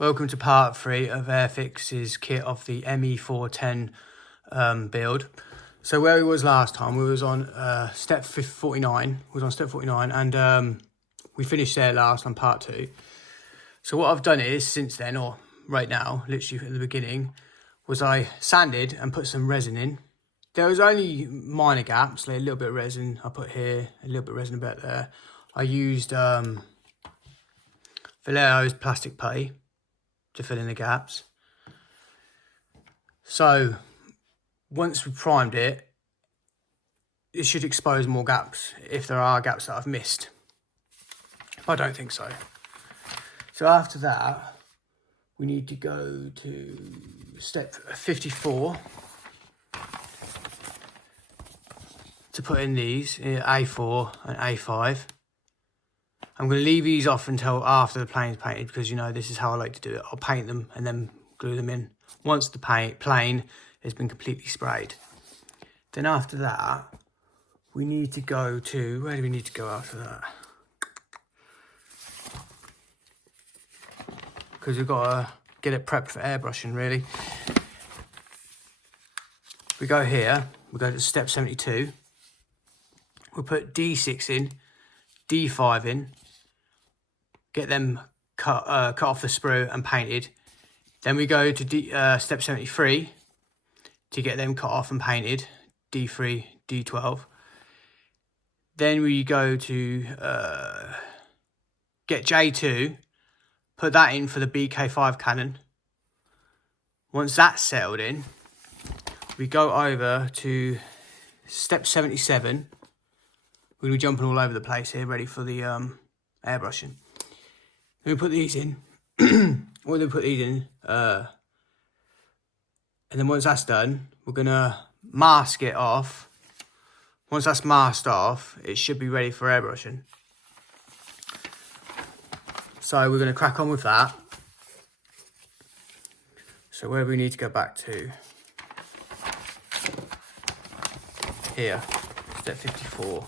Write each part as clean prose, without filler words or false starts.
Welcome to part 3 of AIRFIX's kit of the Me410 build. So where we was last time, we was on step 49. We was on step 49 and we finished there last on part 2. So what I've done is, since then, or right now, literally at the beginning, was I sanded and put some resin in. There was only minor gaps, like a little bit of resin I put here, a little bit of resin about there. I used Vallejo's plastic putty to fill in the gaps. So once we primed it, it should expose more gaps if there are gaps that I've missed. I don't think so. So after that, we need to go to step 54 to put in these A4 and A5. I'm going to leave these off until after the plane's painted because, you know, this is how I like to do it. I'll paint them and then glue them in once the plane has been completely sprayed. Then after that, we need to go to... Where do we need to go after that? Because we've got to get it prepped for airbrushing, really. We go here. We go to step 72. We'll put D6 in, D5 in. Get them cut off the sprue and painted. Then we go to step 73 to get them cut off and painted, D3, D12. Then we go to get J2, put that in for the BK5 cannon. Once that's settled in, we go over to step 77. We're going to be jumping all over the place here, ready for the airbrushing. Then we put these in. We're going to put these in. And then once that's done, we're going to mask it off. Once that's masked off, it should be ready for airbrushing. So we're going to crack on with that. So where we need to go back to? Here, step 54.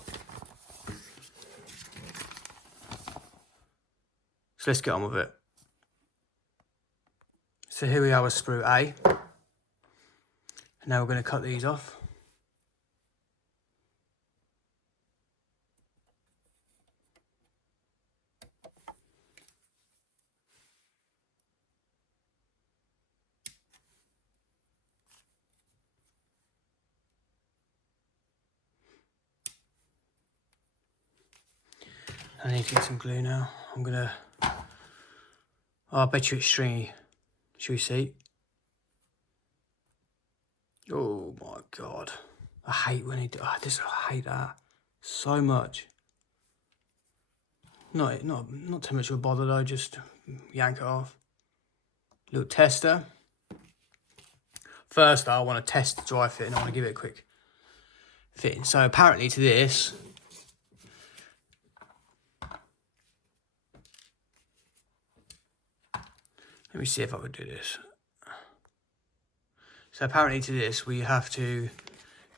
So let's get on with it. So here we are with sprue A. And now we're going to cut these off. I need to get some glue now. I'm going to... Oh, I bet you it's stringy. Should we see? Oh my God. I hate when he do this. I hate that so much. Not too much of a bother though, just yank it off. Little tester. First I want to test the dry fit and I want to give it a quick fitting. So apparently to this, let me see if I could do this. So apparently to this, we have to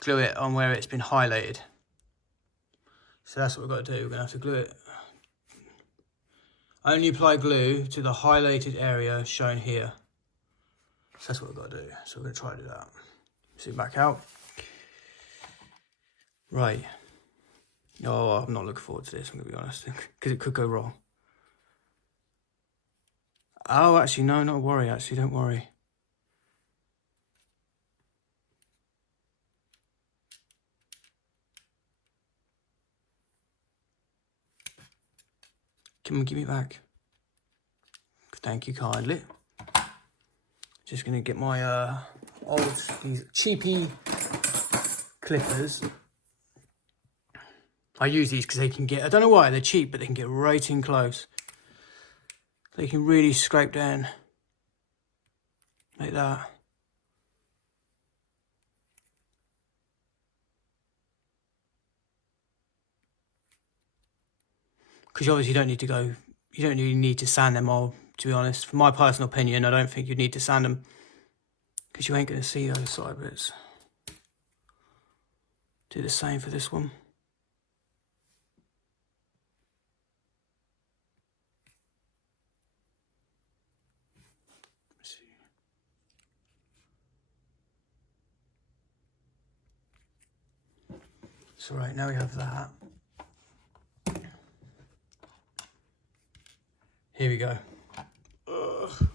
glue it on where it's been highlighted. So that's what we've got to do. We're going to have to glue it. Only apply glue to the highlighted area shown here. So that's what we've got to do. So we're going to try to do that. Zoom back out. Right. Oh, I'm not looking forward to this, I'm going to be honest, because it could go wrong. Oh, actually, no, not worry, actually, don't worry. Come on, give me back. Thank you kindly. Just going to get my these cheapy clippers. I use these because they can get, I don't know why, they're cheap, but they can get right in close. They can really scrape down like that. Because you obviously don't need to go, you don't really need to sand them all, to be honest. From my personal opinion, I don't think you need to sand them because you ain't going to see those side bits. Do the same for this one. So right, now we have that. Here we go. Ugh.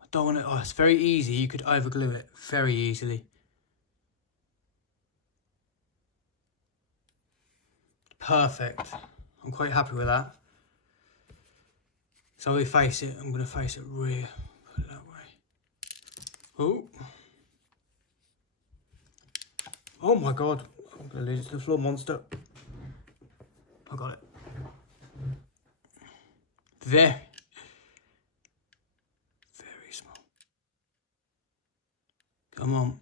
I don't want to, oh, it's very easy. You could overglue it very easily. Perfect. I'm quite happy with that. So we face it, I'm going to face it rear, put it that way. Oh. Oh my God. I'm going to lose it to the floor, monster. I got it. Very small. Come on.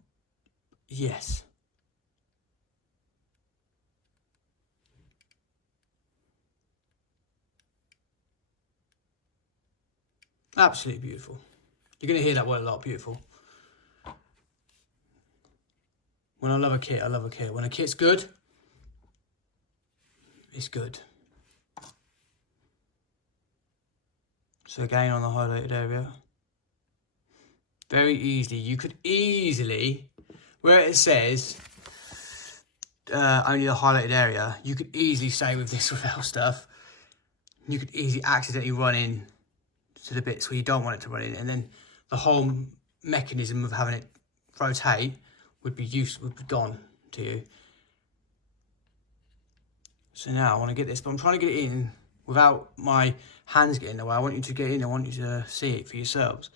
Yes. Absolutely beautiful. You're going to hear that word a lot, beautiful. When I love a kit, I love a kit. When a kit's good, it's good. So again, on the highlighted area, very easily, you could easily, where it says only the highlighted area, you could easily say with this without stuff, you could easily accidentally run in to the bits where you don't want it to run in, and then the whole mechanism of having it rotate would be gone to you. So now I want to get this, but I'm trying to get it in without my hands getting in the way. I want you to get in, I want you to see it for yourselves.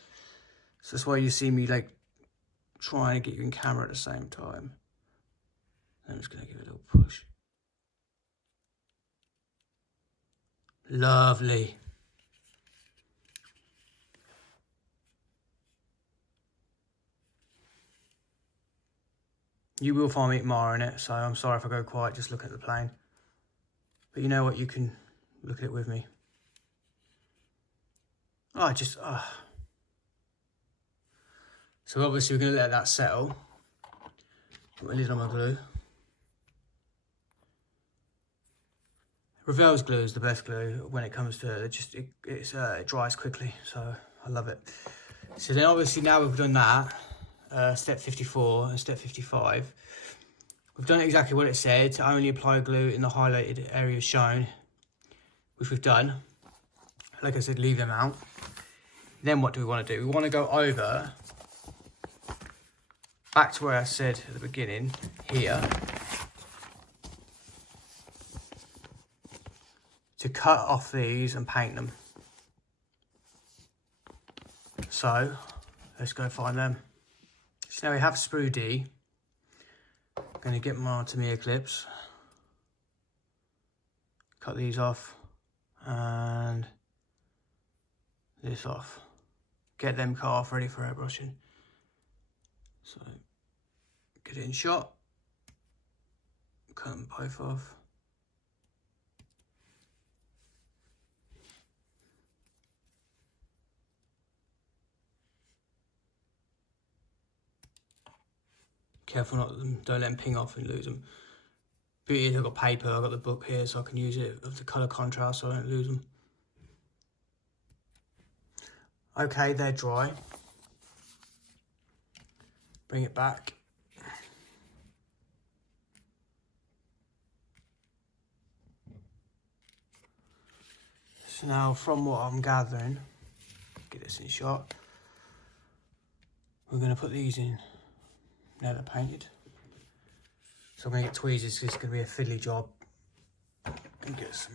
So that's why you see me like trying to get you in camera at the same time. I'm just going to give it a little push. Lovely. You will find me admiring it, so I'm sorry if I go quiet just looking at the plane. But you know what, you can look at it with me. Oh, So obviously we're going to let that settle. Put my lid on my glue. Revell's glue is the best glue when it comes to it. It dries quickly, so I love it. So then obviously now we've done that, step 54 and step 55. We've done exactly what it said, to only apply glue in the highlighted areas shown, which we've done. Like I said, leave them out. Then what do we want to do? We want to go over, back to where I said at the beginning, here, to cut off these and paint them. So, let's go find them. So now we have sprue D. I'm going to get my Tamiya clips, cut these off, and this off. Get them cut off, ready for airbrushing. So, get it in shot, cut them both off. Careful not don't let them ping off and lose them. Beauty is I've got paper, I've got the book here so I can use it of the colour contrast so I don't lose them. Okay, they're dry. Bring it back. So now from what I'm gathering, get this in shot, we're going to put these in. Now they're painted. So I'm going to get tweezers, it's going to be a fiddly job. And get some.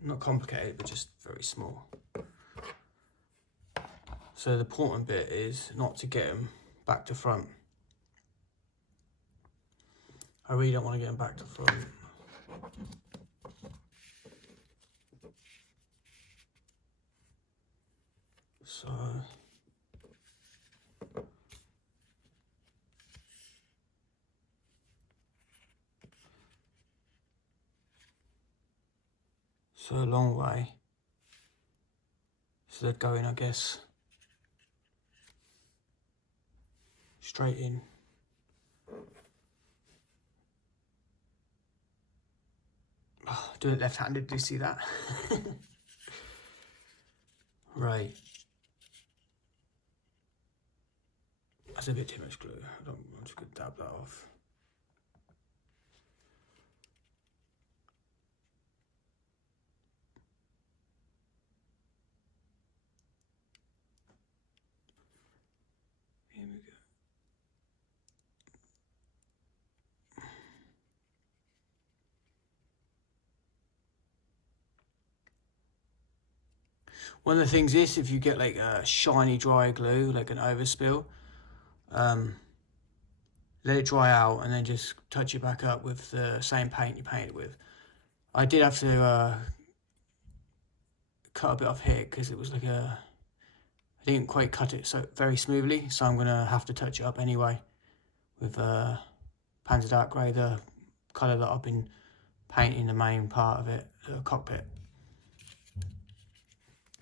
Not complicated, but just very small. So the important bit is not to get them back to front. I really don't want to get them back to front. So a long way. So they're going, I guess, straight in. Oh, do it left-handed, do you see that? Right. That's a bit too much glue. I'm just going to dab that off. Here we go. One of the things is, if you get like a shiny dry glue, like an overspill, let it dry out and then just touch it back up with the same paint you painted with. I did have to cut a bit off here because it was like I didn't quite cut it so very smoothly, so I'm gonna have to touch it up anyway with Panzer Dark Grey, the colour that I've been painting the main part of it, the cockpit.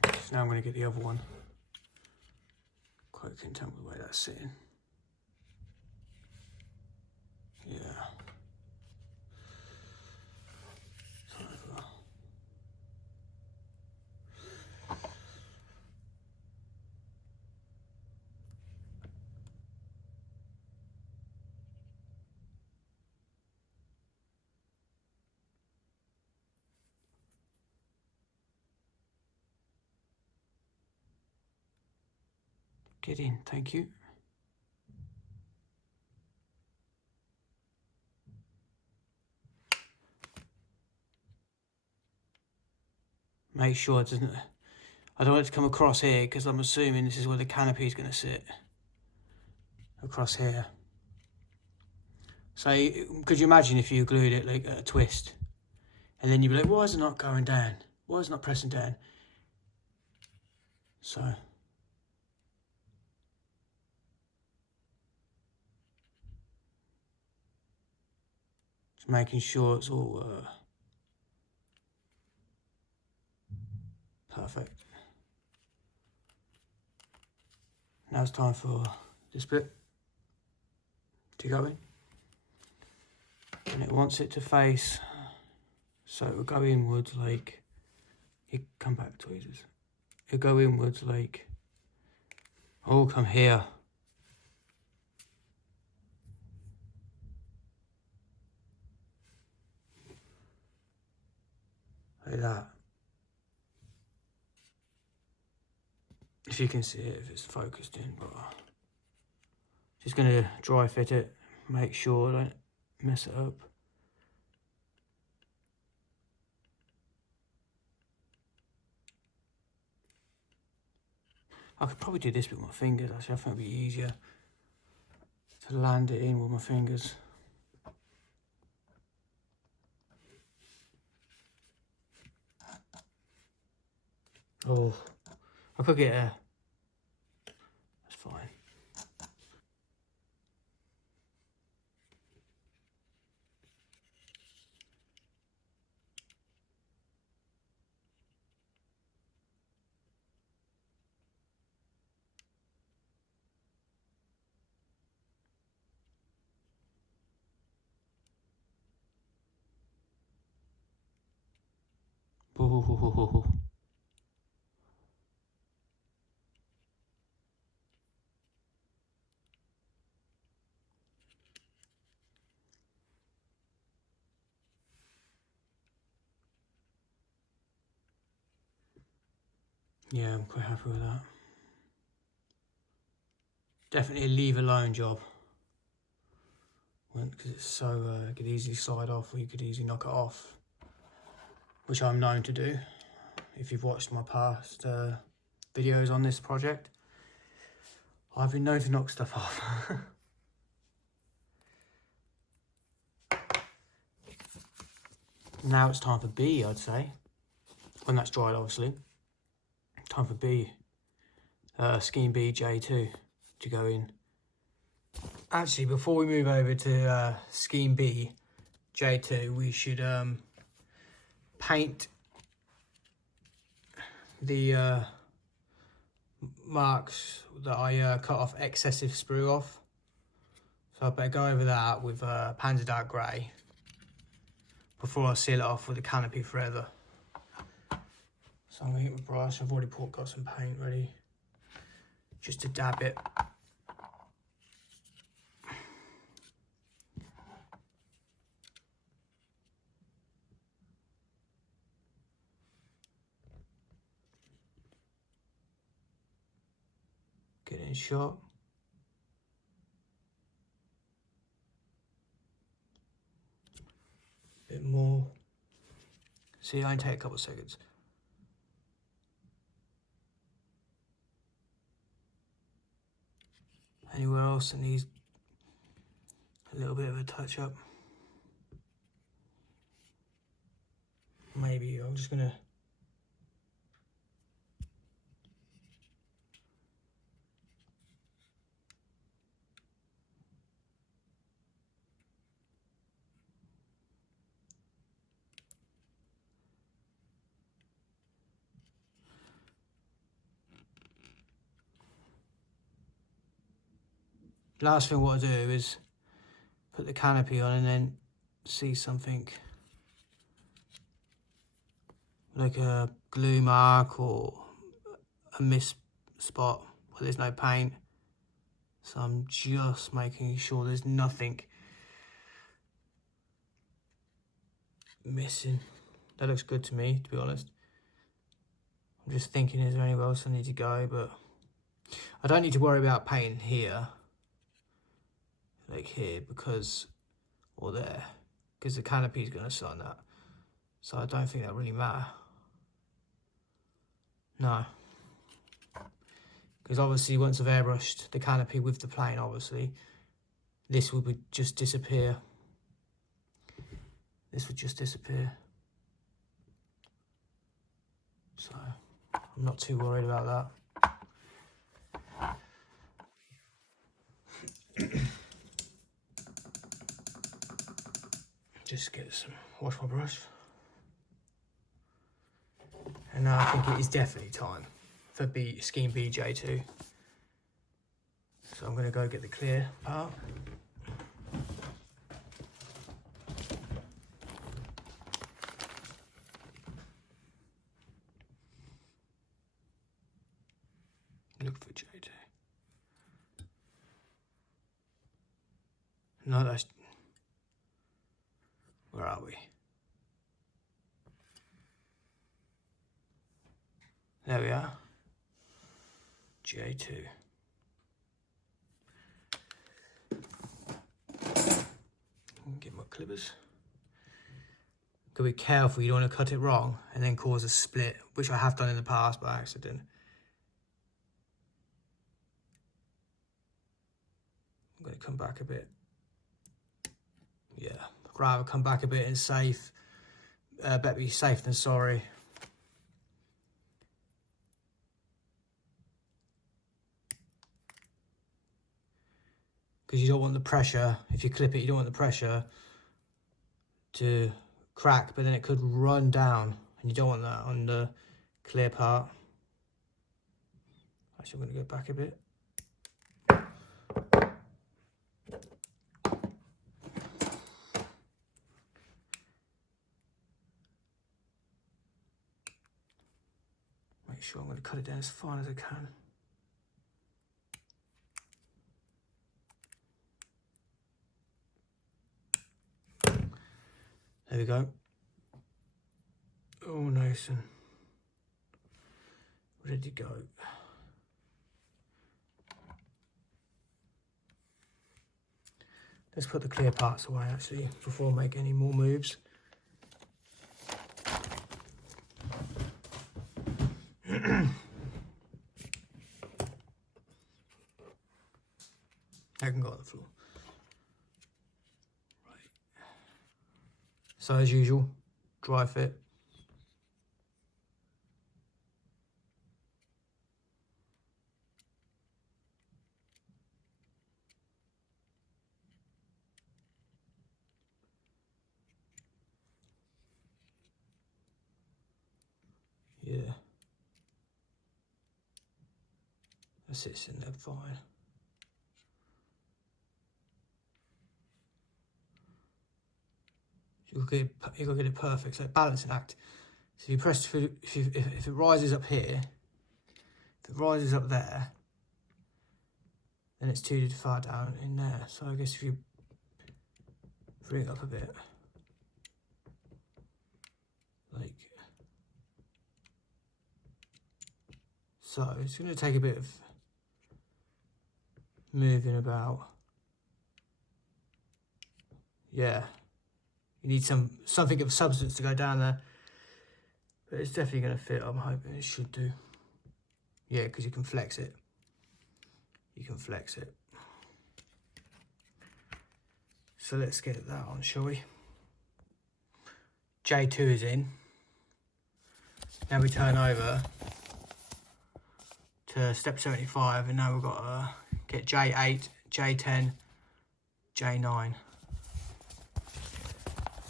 So now I'm going to get the other one. Quite content with the way that's sitting. Yeah. Get in, thank you. Make sure it doesn't, I don't want it to come across here because I'm assuming this is where the canopy is going to sit. Across here. So could you imagine if you glued it like a twist and then you'd be like, why is it not going down? Why is it not pressing down? So just making sure it's all perfect. Now it's time for this bit to go in. And it wants it to face, so it will go inwards like, you come back tweezers. It'll go inwards like, oh, come here. Like that. If you can see it, if it's focused in, but just gonna dry fit it, make sure I don't mess it up. I could probably do this with my fingers, actually. I think it'd be easier to land it in with my fingers. Oh, I could get a, that's fine. Oh. Yeah, I'm quite happy with that. Definitely a leave alone job. Because it's so, it could easily slide off or you could easily knock it off. Which I'm known to do. If you've watched my past videos on this project, I've been known to knock stuff off. Now it's time for B, I'd say. When that's dried, obviously. Time for B. Scheme B J2 to go in. Actually, before we move over to Scheme B J2, we should paint the marks that I cut off excessive sprue off. So I better go over that with Panzer Dark Grey before I seal it off with the canopy forever. So I'm going to get my brush. I've already got some paint ready just to dab it. Get it in shot. Bit more. See, I only take a couple of seconds. Anywhere else that needs a little bit of a touch up? Maybe I'm just gonna last thing what I do is put the canopy on and then see something like a glue mark or a miss spot where there's no paint. So I'm just making sure there's nothing missing. That looks good to me, to be honest. I'm just thinking, is there anywhere else I need to go? But I don't need to worry about painting here, like here, because, or there, because the canopy is going to sit on that. So I don't think that really matter. No. Because obviously once I've airbrushed the canopy with the plane, obviously, this would just disappear. This would just disappear. So I'm not too worried about that. Just get some, wash my brush. And now I think it is definitely time for Scheme BJ2. So I'm going to go get the clear part. Look for J2. No, that's... Where are we? There we are. J2. Get my clippers. Gotta be careful, you don't want to cut it wrong and then cause a split, which I have done in the past by accident. I'm gonna come back a bit. Yeah, I'd rather come back a bit and safe. Better be safe than sorry. Because you don't want the pressure, if you clip it, you don't want the pressure to crack, but then it could run down, and you don't want that on the clear part. Actually, I'm going to go back a bit. Make sure I'm going to cut it down as fine as I can. There we go. Oh, nice and ready to go. Let's put the clear parts away actually before I make any more moves. I can go on the floor. Right. So as usual, dry fit. Yeah. That sits in there fine. You've got to get it perfect. So balancing act. So if you press, if it rises up here, if it rises up there, then it's too far down in there. So I guess if you bring it up a bit, like so, it's going to take a bit of moving about. Yeah, you need something of substance to go down there, but it's definitely going to fit. I'm hoping it should do. Yeah, because you can flex it. You can flex it. So let's get that on, shall we? J2 is in. Now we turn over to step 75, and now we've got to get J8, J10, J9.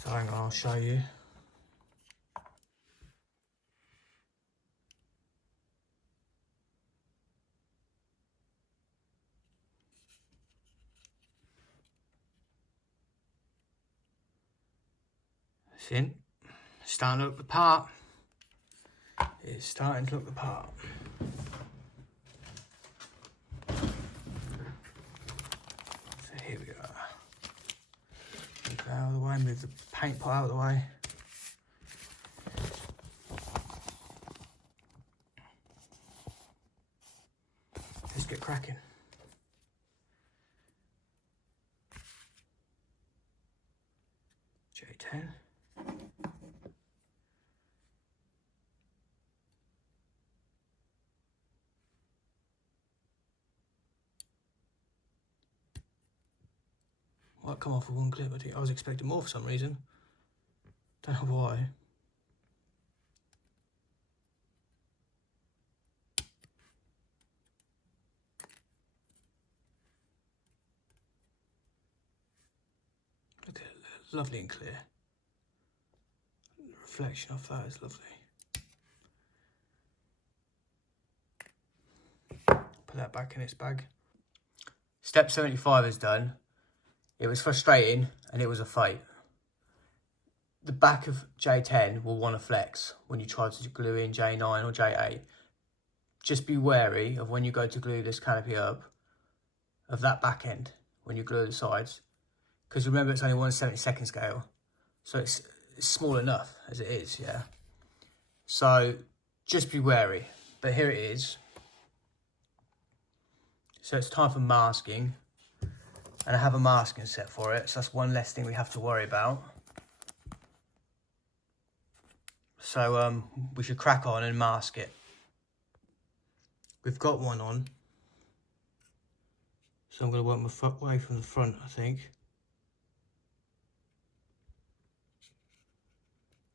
So hang on, I'll show you. It's in. Starting to look the part. It's starting to look the part. So here we go. Move that out of the way, move the paint pot out of the way. Let's get cracking. J10. Might come off with one clip. I was expecting more for some reason. Don't know why. Look at it, lovely and clear. The reflection of that is lovely. Put that back in its bag. Step 75 is done. It was frustrating and it was a fight. The back of J10 will want to flex when you try to glue in J9 or J8. Just be wary of when you go to glue this canopy up, of that back end, when you glue the sides. Because remember, it's only 1/72 scale. So it's small enough as it is, yeah. So just be wary. But here it is. So it's time for masking. And I have a masking set for it, so that's one less thing we have to worry about. So we should crack on and mask it. We've got one on. So I'm going to work my foot away from the front, I think.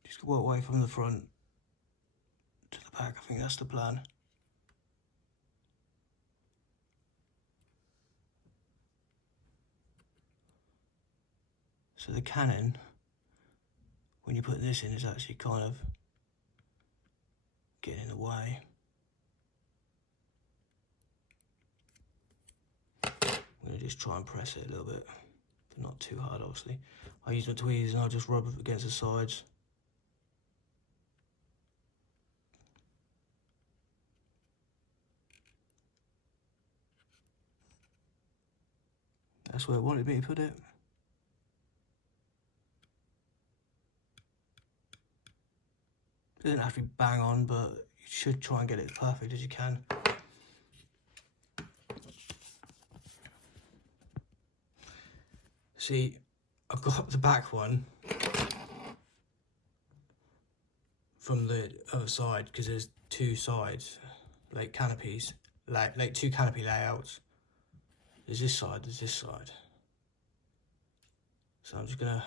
Just work away from the front to the back. I think that's the plan. So the cannon, when you put this in, is actually kind of getting in the way. I'm going to just try and press it a little bit, but not too hard, obviously. I use my tweezers and I'll just rub it against the sides. That's where it wanted me to put it. It doesn't have to be bang on, but you should try and get it as perfect as you can. See, I've got the back one from the other side because there's two sides, like canopies, like two canopy layouts. There's this side, there's this side. So I'm just gonna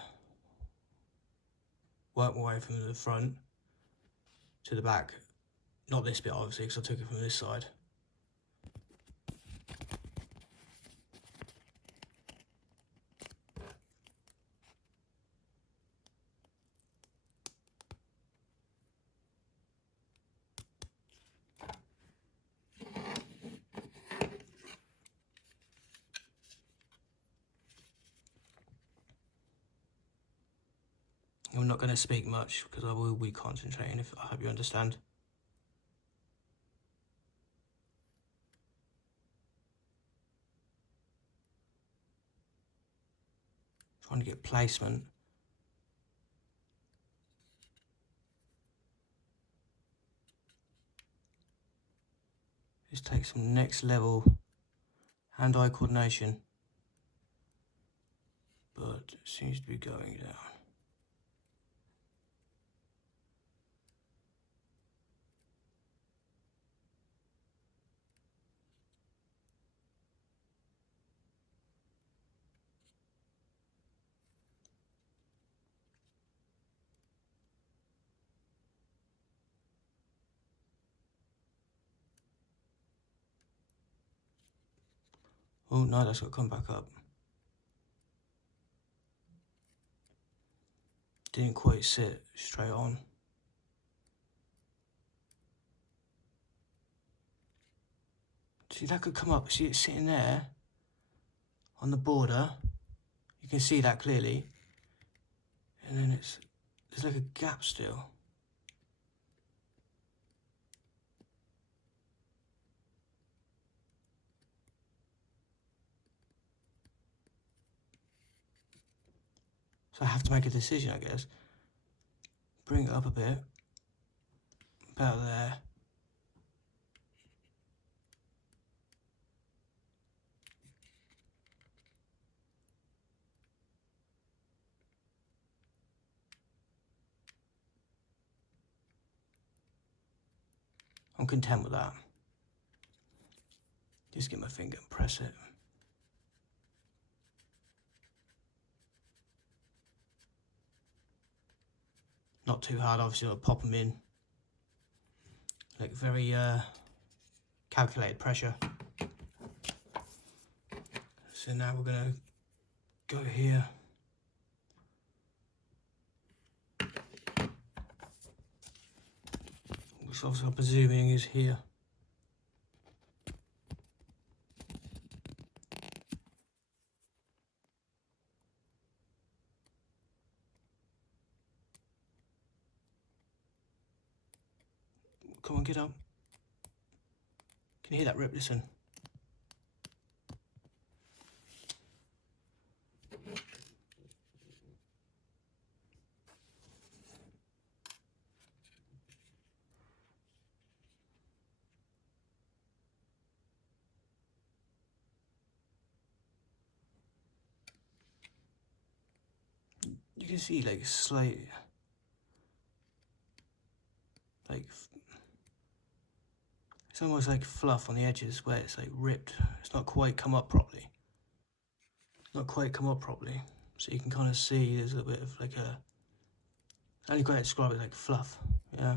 work my way from the front to the back. Not this bit, obviously, because I took it from this side. I'm not going to speak much because I will be concentrating, if I hope you understand. Trying to get placement. Just take some next level hand-eye coordination, but it seems to be going down. Oh no, that's got to come back up. Didn't quite sit straight on. See, that could come up. See, it's sitting there on the border. You can see that clearly. And then there's like a gap still. So I have to make a decision, I guess. Bring it up a bit. About there. I'm content with that. Just get my finger and press it. Not too hard, obviously, I'll pop them in. Like very calculated pressure. So now we're gonna go here. Which obviously I'm presuming is here. Come on, get up. Can you hear that rip? Listen. You can see like slight, like it's almost like fluff on the edges where it's like ripped. It's not quite come up properly. Not quite come up properly. So you can kind of see there's a bit of like a, I only quite describe it like fluff, yeah.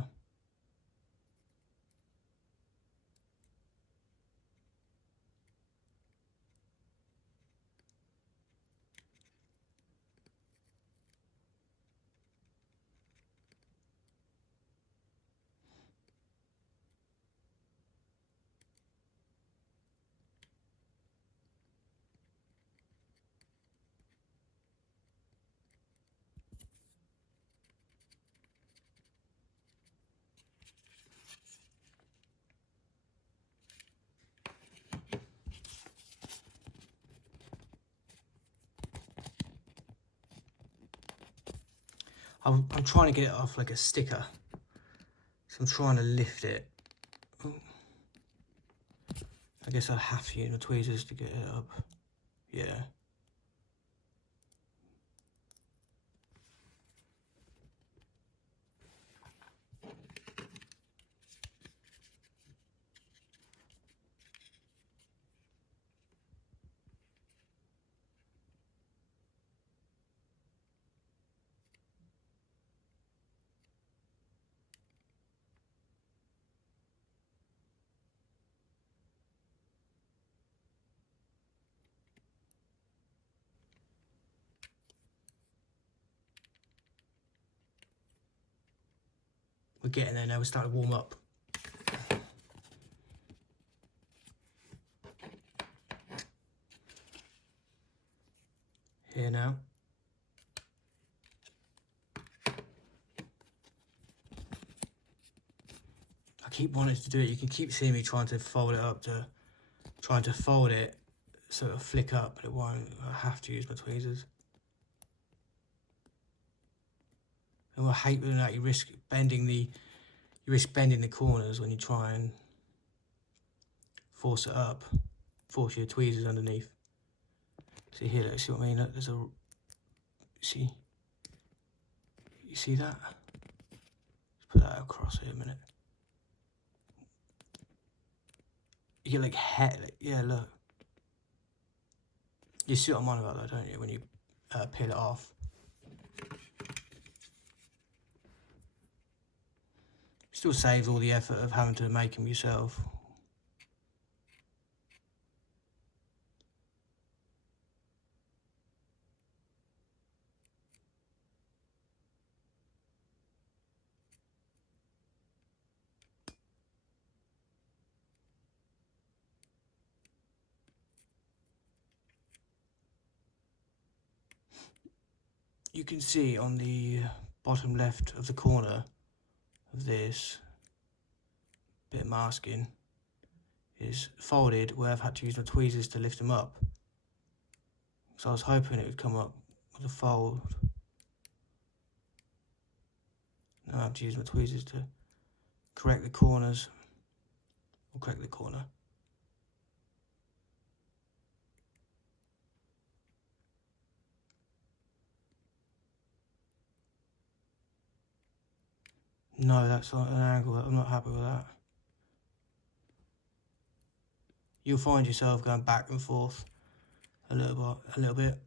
I'm trying to get it off like a sticker, so I'm trying to lift it. Ooh. I guess I'll have to use the tweezers to get it up. Yeah. We're getting there now, we're starting to warm up. Here now. I keep wanting to do it, you can keep seeing me trying to fold it up trying to fold it so it'll flick up, but it won't. I have to use my tweezers. And I hate doing that, you risk bending the corners when you try and force it up. force your tweezers underneath. See here, look, see what I mean? Look, there's a, see, you see that? Let's put that across here a minute. You get like hair, like, yeah, look. You see what I'm on about though, don't you, when you peel it off? Still saves all the effort of having to make them yourself. You can see on the bottom left of the corner of this bit of masking is folded where I've had to use my tweezers to lift them up. So I was hoping it would come up with a fold. Now I have to use my tweezers to correct the corners, or correct the corner. No, that's not an angle. I'm not happy with that. You'll find yourself going back and forth a little bit.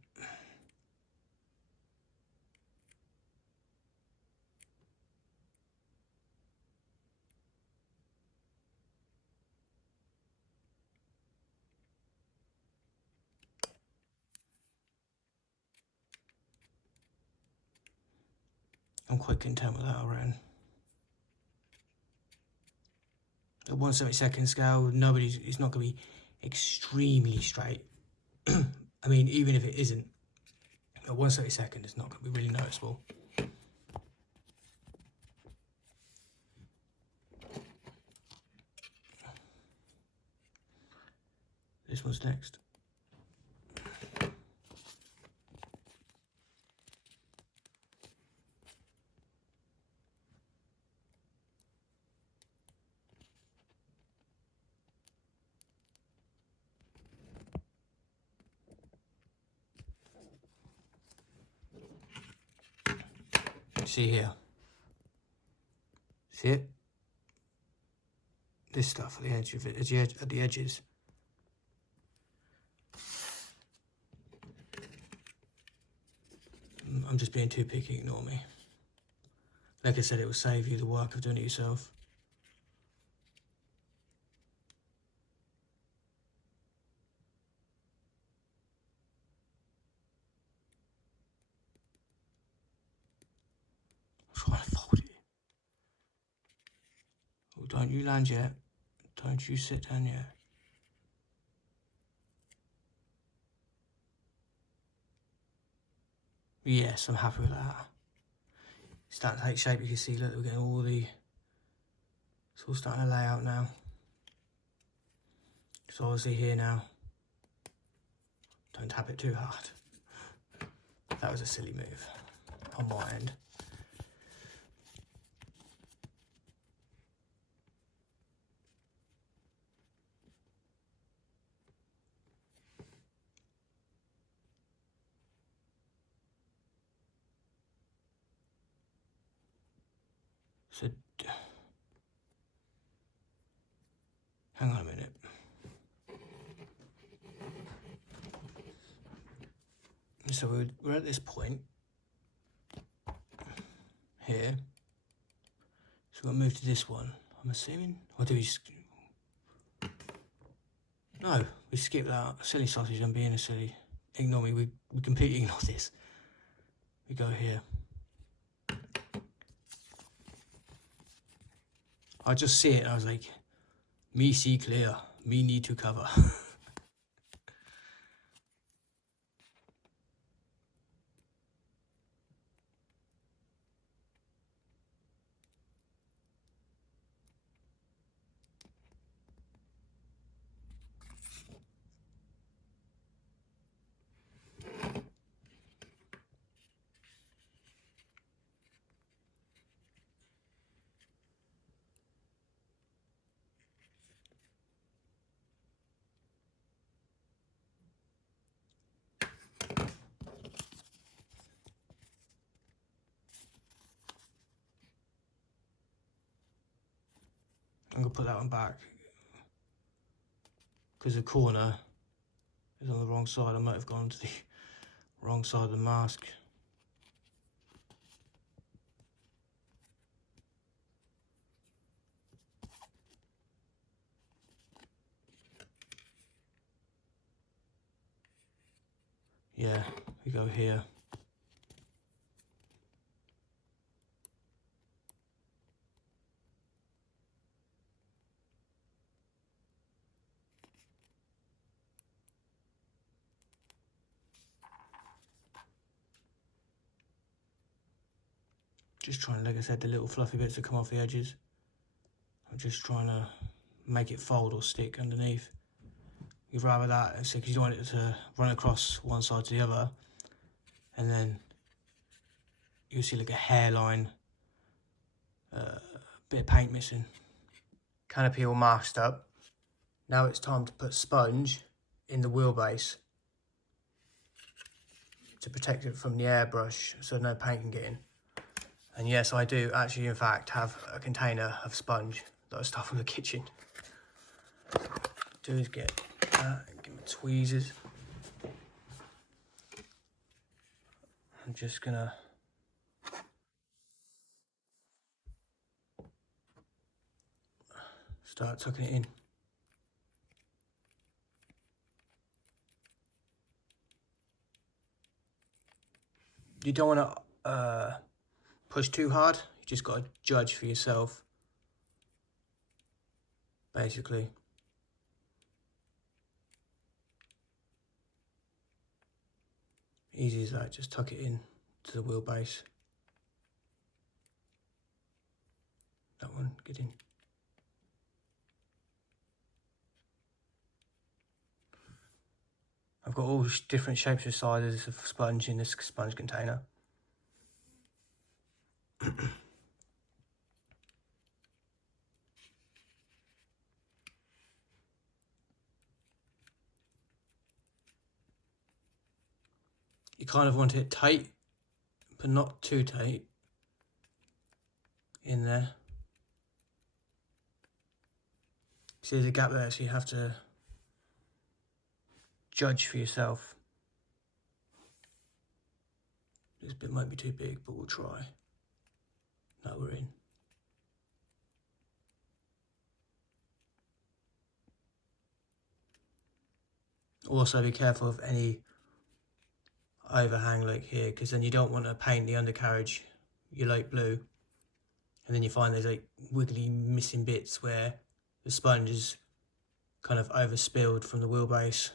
I'm quite content with that, I reckon. At 1/72nd scale, it's not going to be extremely straight. I mean, even if it isn't, at 1/72nd, it's not going to be really noticeable. This one's next. See here. See it? This stuff at the edge of it, at the edges. I'm just being too picky, ignore me. Like I said, it will save you the work of doing it yourself. I'm trying to fold it. Oh, don't you land yet. Don't you sit down yet. Yes, I'm happy with that. It's starting to take shape, you can see, look, we're getting all the, it's all starting to lay out now. It's obviously here now. Don't tap it too hard. That was a silly move on my end. So, hang on a minute. So we're at this point here. So we're going to move to this one, I'm assuming. Or do we just... No, we skip that. Silly sausage, I'm being a silly. Ignore me, we completely ignore this. We go here. I just see it and I was like, me see clear, me need to cover. I'm going to put that one back because the corner is on the wrong side. I might have gone to the wrong side of the mask. Yeah, we go here. Just trying, like I said, the little fluffy bits that come off the edges. I'm just trying to make it fold or stick underneath. You'd rather that, because you don't want it to run across one side to the other, and then you'll see like a hairline, bit of paint missing. Canopy all masked up. Now it's time to put sponge in the wheelbase to protect it from the airbrush so no paint can get in. And yes, I do actually, in fact, have a container of sponge that I stole from the kitchen. Do is get that and give it tweezers. I'm just gonna start tucking it in. You don't want to push too hard. You just got to judge for yourself, basically. Easy as that, just tuck it in to the wheelbase. That one, get in. I've got all different shapes and sizes of sponge in this sponge container. You kind of want it tight, but not too tight in there. See, there's a gap there, so you have to judge for yourself. This bit might be too big, but we'll try. Now we're in. Also be careful of any overhang like here, because then you don't want to paint the undercarriage your light blue, and then you find there's like wiggly missing bits where the sponge is kind of overspilled from the wheelbase.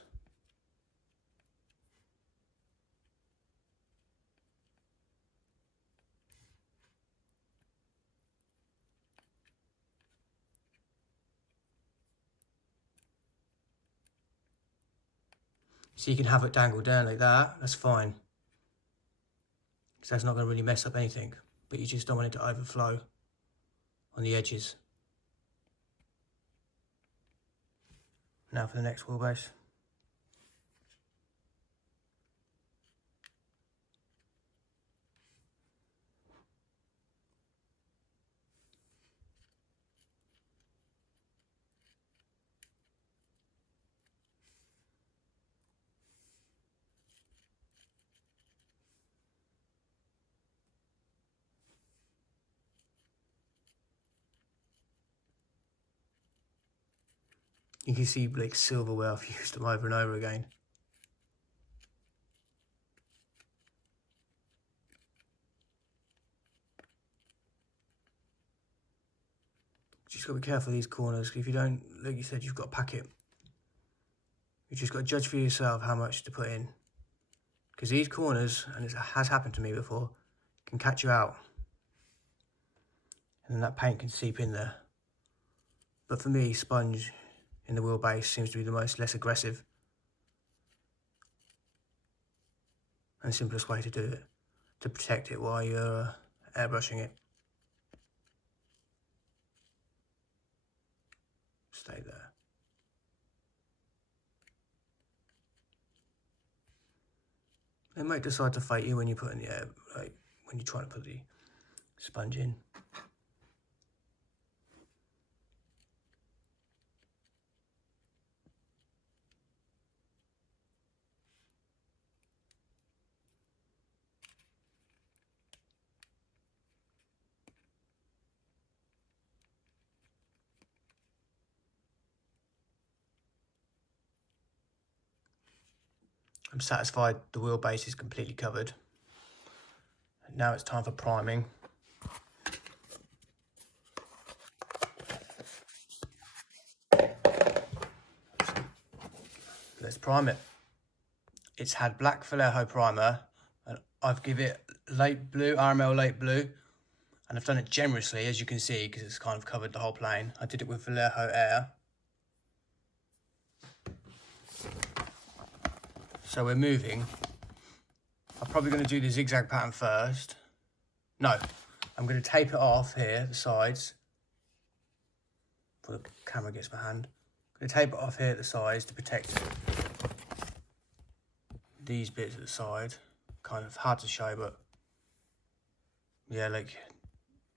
So you can have it dangle down like that, that's fine. So that's not going to really mess up anything, but you just don't want it to overflow on the edges. Now for the next wheelbase. You can see like silverware, I've used them over and over again. Just got to be careful of these corners, because if you don't, like you said, you've got to pack it. You've just got to judge for yourself how much to put in. Because these corners, and it has happened to me before, can catch you out. And then that paint can seep in there. But for me, sponge in the wheelbase seems to be the less aggressive and simplest way to do it, to protect it while you're airbrushing it. Stay there. It might decide to fight you when you put in the air, like when you're trying to put the sponge in. I'm satisfied the wheelbase is completely covered. Now it's time for priming. Let's prime it. It's had black Vallejo primer, and I've given it late blue, RML late blue, and I've done it generously, as you can see, because it's kind of covered the whole plane. I did it with Vallejo Air. So we're moving. I'm probably going to do the zigzag pattern first. No, I'm going to tape it off here, the sides, before the camera gets my hand. I'm going to tape it off here at the sides to protect these bits at the side. Kind of hard to show, but yeah, like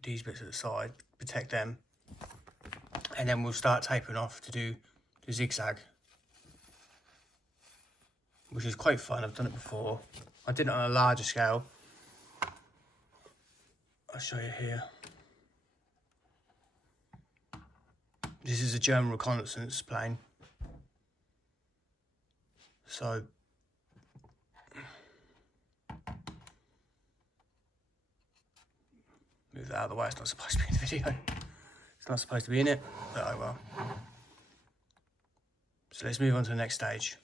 these bits at the side, protect them. And then we'll start taping off to do the zigzag, which is quite fun. I've done it before. I did it on a larger scale. I'll show you here. This is a German reconnaissance plane. So move that out of the way, it's not supposed to be in the video. It's not supposed to be in it, but oh well. So let's move on to the next stage.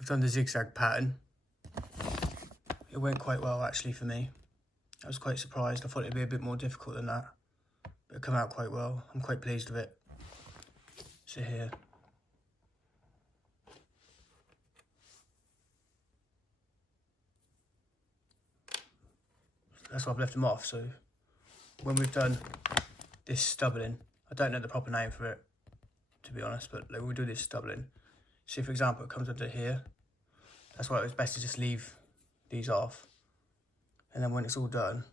I've done the zigzag pattern. It went quite well actually for me. I was quite surprised. I thought it'd be a bit more difficult than that. But it came out quite well. I'm quite pleased with it. So here. That's why I've left them off. So when we've done this stubbling, I don't know the proper name for it, to be honest, but like, we'll do this stubbling. See, for example, it comes under here. That's why it was best to just leave these off. And then when it's all done,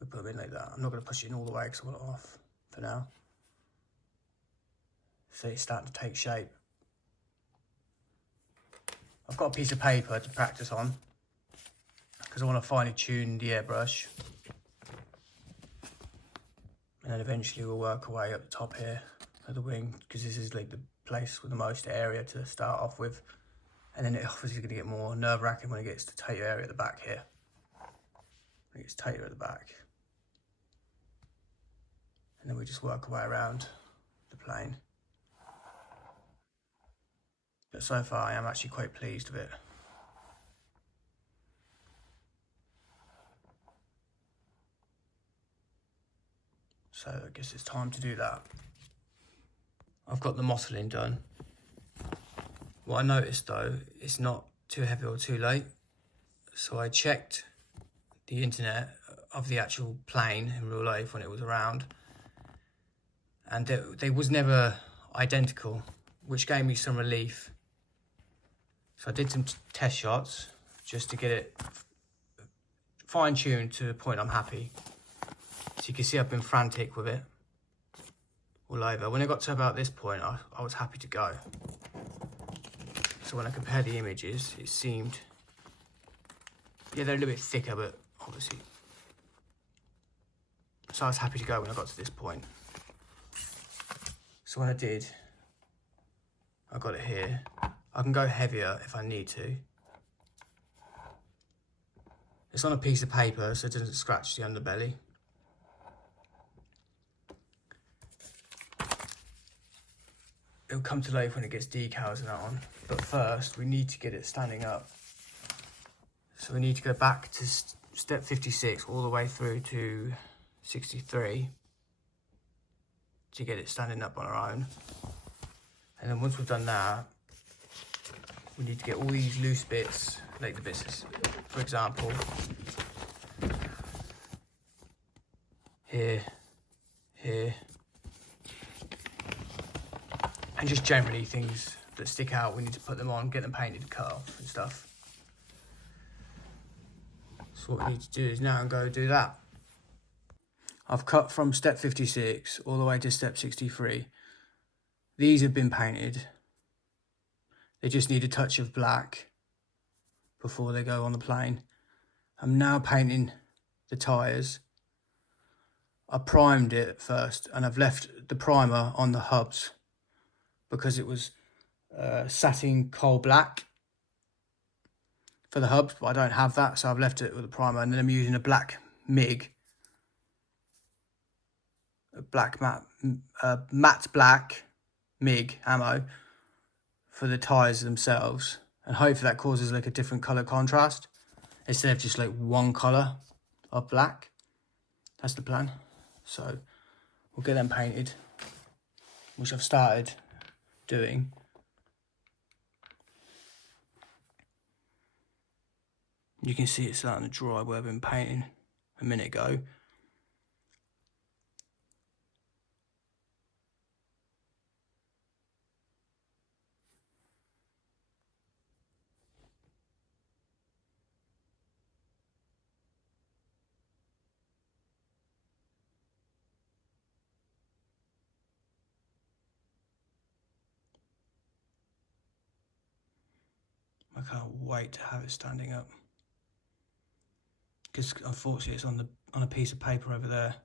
we put them in like that. I'm not going to push it in all the way because I want it off for now. See, it's starting to take shape. I've got a piece of paper to practice on because I want to finely tune the airbrush. And then eventually we'll work our way up the top here of the wing, because this is like the place with the most area to start off with. And then it obviously going to get more nerve-wracking when it gets to tighter area at the back here. When it gets tighter at the back. And then we just work our way around the plane. But so far I am actually quite pleased with it. So I guess it's time to do that. I've got the mottling done. What I noticed though, it's not too heavy or too light. So I checked the internet of the actual plane in real life when it was around. And they was never identical, which gave me some relief. So I did some test shots just to get it fine-tuned to the point I'm happy. So you can see I've been frantic with it all over. When I got to about this point, I was happy to go. So when I compare the images, it seemed, yeah, they're a little bit thicker, but obviously. So I was happy to go when I got to this point. So when I did, I got it here. I can go heavier if I need to. It's on a piece of paper, so it doesn't scratch the underbelly. It'll come to life when it gets decals and that on. But first, we need to get it standing up. So we need to go back to step 56 all the way through to 63 to get it standing up on our own. And then once we've done that, we need to get all these loose bits, like the bits, for example, here, here, and just generally things that stick out, we need to put them on, get them painted, cut off and stuff. So what we need to do is now go do that. I've cut from step 56 all the way to step 63. These have been painted. They just need a touch of black before they go on the plane. I'm now painting the tyres. I primed it first and I've left the primer on the hubs because it was satin coal black for the hubs, but I don't have that, so I've left it with a primer. And then I'm using a black MIG, a black matte black MIG ammo for the tyres themselves, and hopefully that causes like a different colour contrast instead of just like one colour of black. That's the plan. So we'll get them painted, which I've started doing. You can see it's starting to dry where I've been painting a minute ago. I can't wait to have it standing up, because unfortunately it's on a piece of paper over there.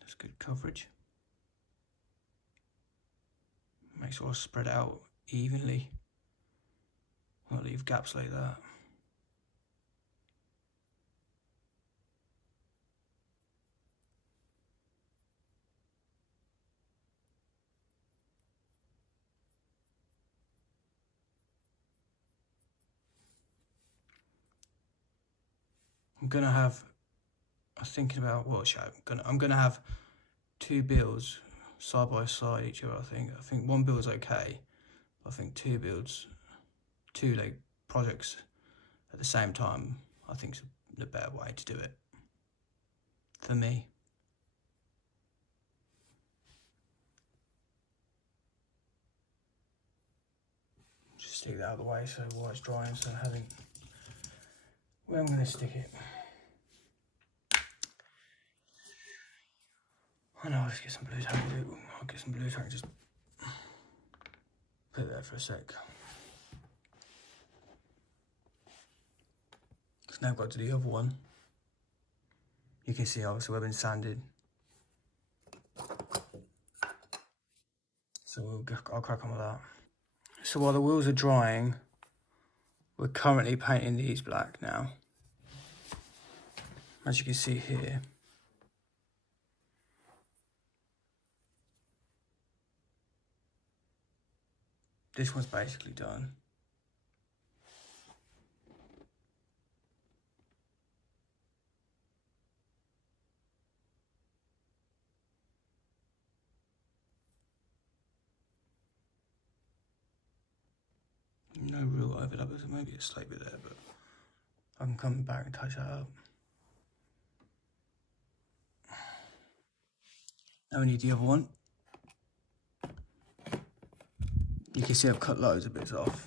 That's good coverage. Make sure I spread it out evenly, not leave gaps like that. I'm thinking about what shape. I'm gonna have two builds side by side each other. I think one build's okay. I think two like projects at the same time, I think is the better way to do it for me. Just stick that out of the way so while it's drying, so having where I'm going to stick it. I know, let's get some blue tack. I'll get some blue tack and just put it there for a sec. So now I've got to the other one. You can see obviously we've been sanded. So I'll crack on with that. So while the wheels are drying, we're currently painting these black now. As you can see here. This one's basically done. No real overlap, there's maybe a slight bit there, but I can come back and touch that up. Now we need the other one. You can see I've cut loads of bits off.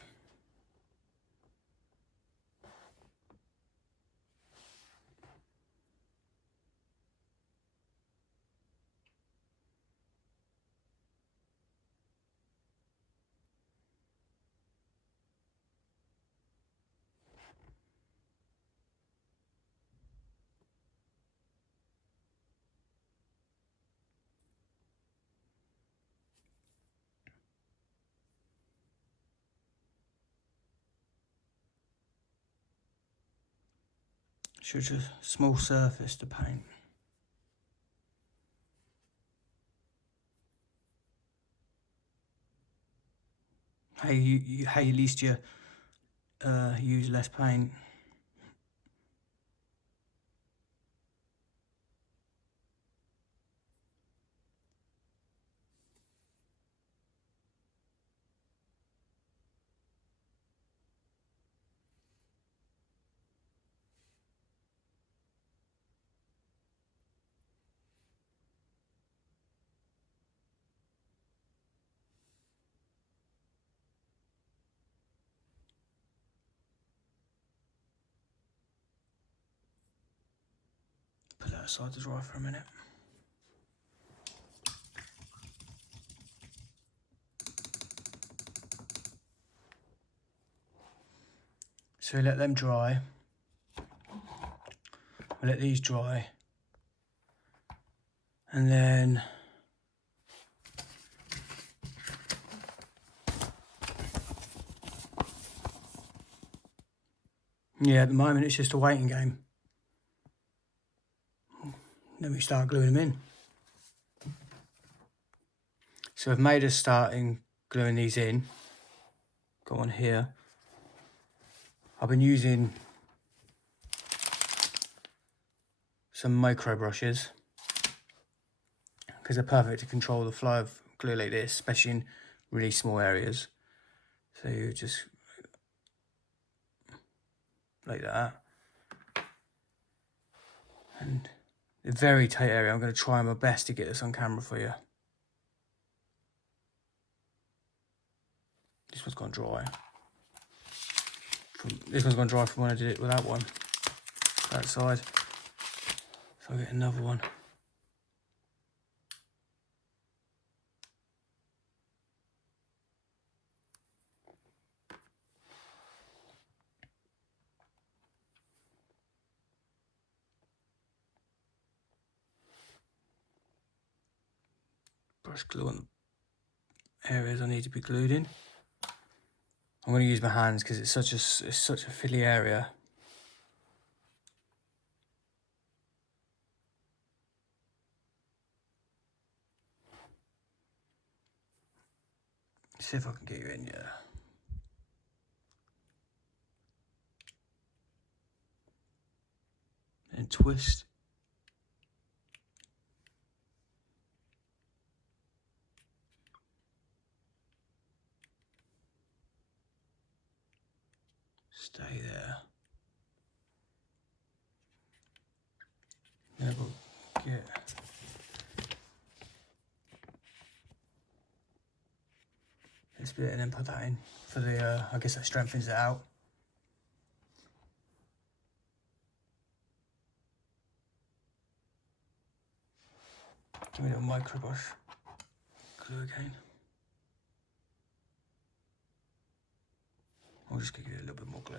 Just a small surface to paint. Hey, at least you use less paint. that side to dry for a minute. So we let them dry. We let these dry. And then yeah, at the moment it's just a waiting game. Then we start gluing them in. So I've made us starting gluing these in. Got one here. I've been using some micro brushes because they're perfect to control the flow of glue like this, especially in really small areas. So you just like that. And a very tight area. I'm going to try my best to get this on camera for you. This one's gone dry. This one's gone dry from when I did it with that one. That side. So I'll get another one. Brush glue on the areas I need to be glued in. I'm going to use my hands because it's such a fiddly area. See if I can get you in, yeah. And twist. Stay there. Then we'll get this bit and then put that in for the, I guess that strengthens it out. Give me a little micro brush. Glue again. I'll just give you a little bit more glue.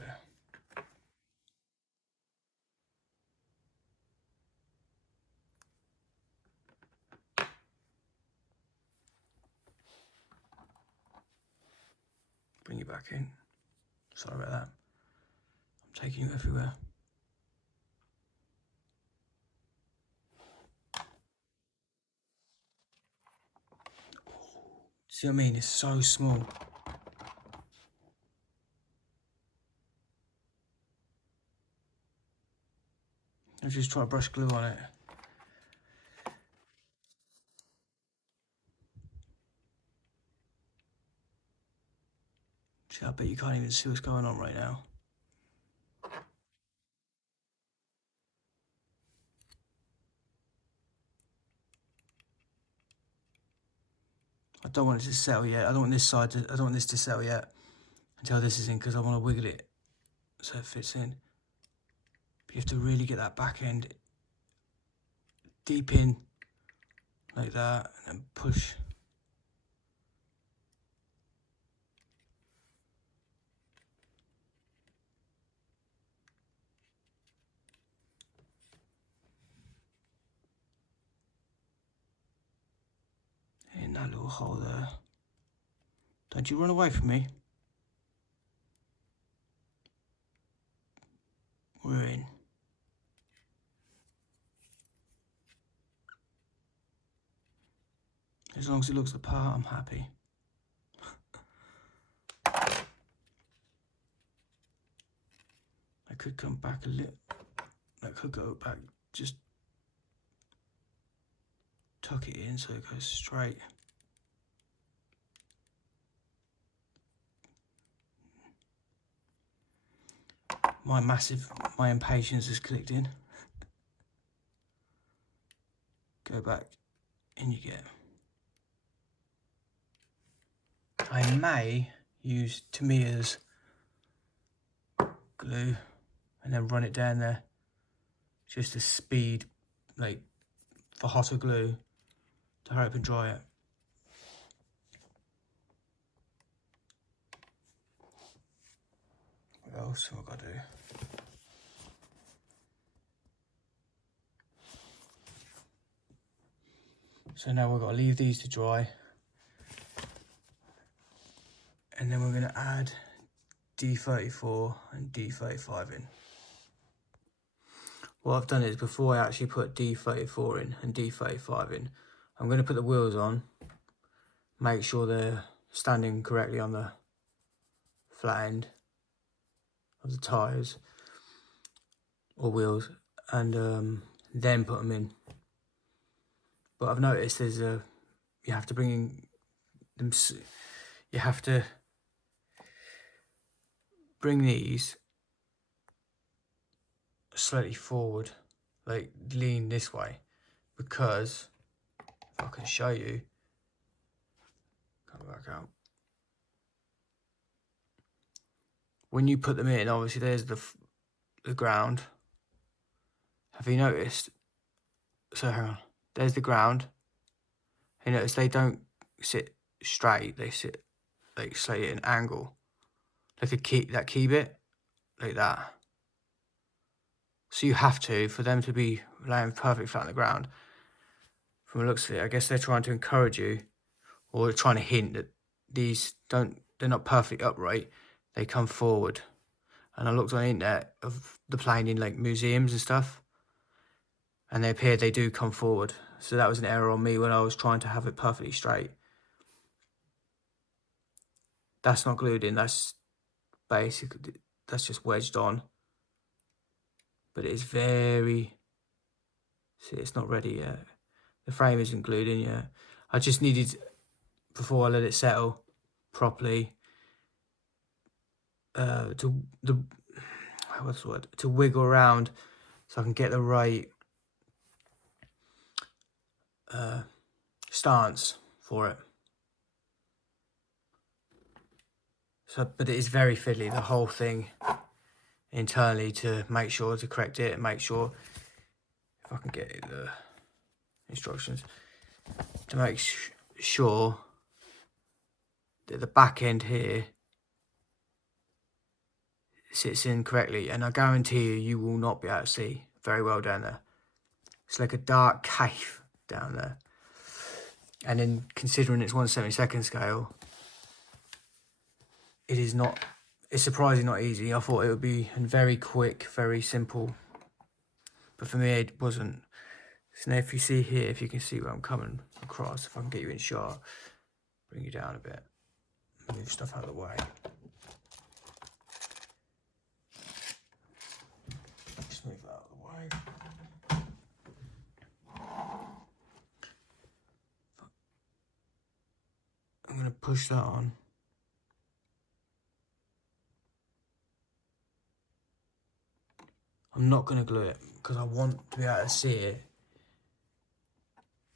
Bring you back in. Sorry about that. I'm taking you everywhere. See what I mean? It's so small. I just try to brush glue on it. See, I bet you can't even see what's going on right now. I don't want it to settle yet. I don't want this to settle yet until this is in, because I want to wiggle it so it fits in. But you have to really get that back end deep in like that and then push. In that little hole there. Don't you run away from me. We're in. As long as it looks the part, I'm happy. I could come back a little. I could go back, just tuck it in so it goes straight. My impatience has clicked in. Go back, in you get. I may use Tamiya's glue and then run it down there just to speed like for hotter glue to hurry up and dry it. What else have I got to do? So now we've got to leave these to dry. And then we're going to add D34 and D35 in. What I've done is, before I actually put D34 in and D35 in, I'm going to put the wheels on, make sure they're standing correctly on the flat end of the tyres or wheels, and then put them in. But I've noticed there's you have to bring in them, you have to bring these slightly forward, like lean this way, because if I can show you, come back out. When you put them in, obviously there's the ground. Have you noticed? So hang on, there's the ground. You notice they don't sit straight; they sit like slightly at an angle, like a key, that key bit, like that. So you have to, for them to be laying perfectly flat on the ground. From the looks of it, I guess they're trying to encourage you, or trying to hint that these they're not perfectly upright. They come forward. And I looked on the internet of the plane in like museums and stuff, and they do come forward. So that was an error on me when I was trying to have it perfectly straight. That's not glued in, that's basically, that's just wedged on. But it's very, see, it's not ready yet. The frame isn't glued in yet. I just needed, before I let it settle properly, to wiggle around so I can get the right stance for it. So, but it is very fiddly, the whole thing internally, to make sure to correct it and make sure, if I can get the instructions, to make sure that the back end here sits in correctly. And I guarantee you, you will not be able to see very well down there. It's like a dark cave down there. And then, considering it's 1/72 scale, it is not, it's surprisingly not easy. I thought it would be very quick, very simple, but for me it wasn't. So now if you see here, if you can see where I'm coming across, if I can get you in shot, bring you down a bit, move stuff out of the way. Just move that out of the way. I'm going to push that on. I'm not going to glue it because I want to be able to see it,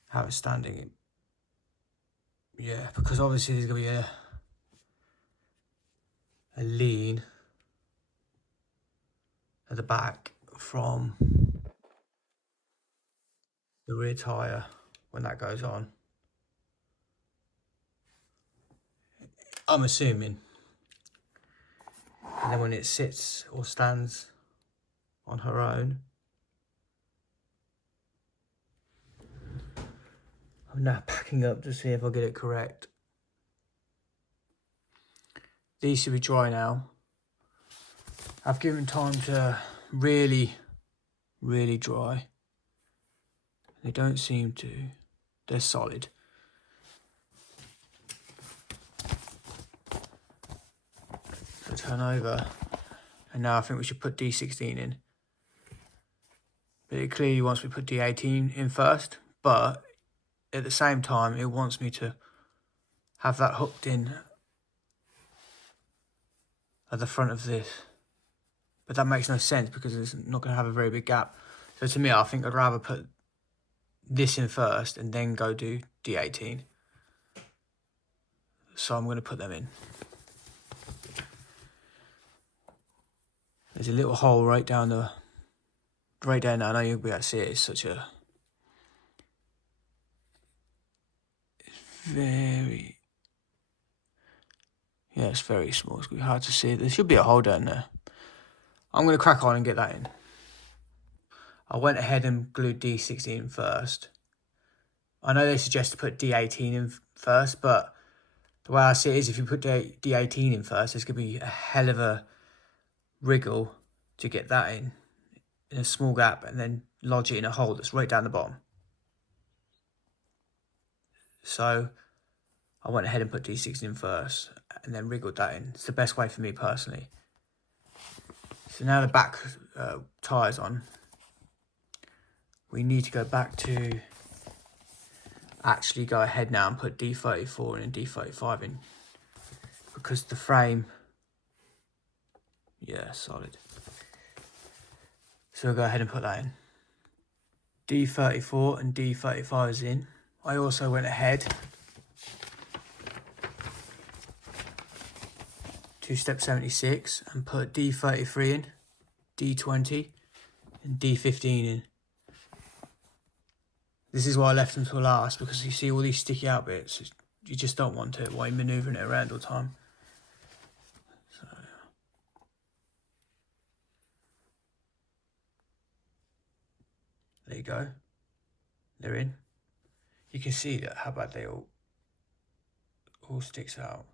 how it's standing. Yeah, because obviously there's going to be a lean at the back from the rear tyre when that goes on. I'm assuming. And then when it sits or stands on her own, I'm now packing up to see if I get it correct. These should be dry now. I've given time to really dry. They don't seem to. They're solid. So turn over, and now I think we should put D16 in. But it clearly wants me to put D18 in first, but at the same time it wants me to have that hooked in at the front of this. But that makes no sense because it's not going to have a very big gap. So to me, I think I'd rather put this in first and then go do D18. So I'm going to put them in. There's a little hole right down there. I know you'll be able to see it. It's such a very... Yeah, it's very small. It's going to be hard to see. There should be a hole down there. I'm going to crack on and get that in. I went ahead and glued D16 first. I know they suggest to put D18 in first, but the way I see it is if you put D18 in first, there's going to be a hell of a wriggle to get that in a small gap and then lodge it in a hole that's right down the bottom. So I went ahead and put D16 in first and then wriggled that in. It's the best way for me personally. So now the back tyre's on. We need to go back to actually go ahead now and put D34 and D35 in, because the frame, yeah, solid. So we'll go ahead and put that in. D34 and D35 is in. I also went ahead to step 76 and put D33 in, D20 and D15 in. This is why I left them till last, because you see all these sticky out bits, you just don't want it while you're manoeuvring it around all the time. So, there you go. They're in. You can see that how bad they all sticks out.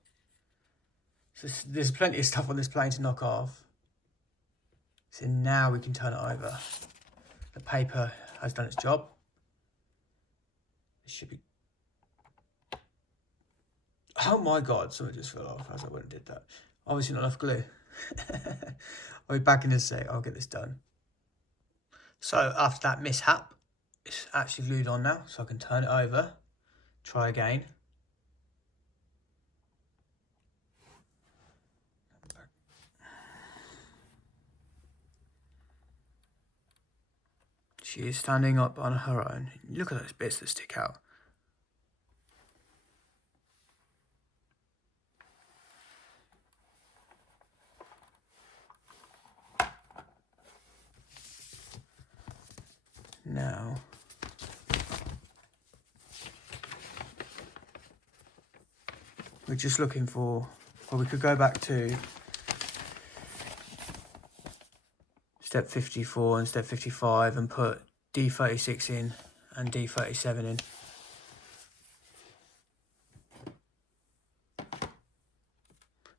So there's plenty of stuff on this plane to knock off. So now we can turn it over. The paper has done its job. It should be... Oh my God, something just fell off as I went and did that. Obviously not enough glue. I'll be back in a sec, I'll get this done. So after that mishap, it's actually glued on now, so I can turn it over, try again. She is standing up on her own. Look at those bits that stick out. Now, we're just looking for, well, we could go back to step 54 and step 55 and put D36 in and D37 in.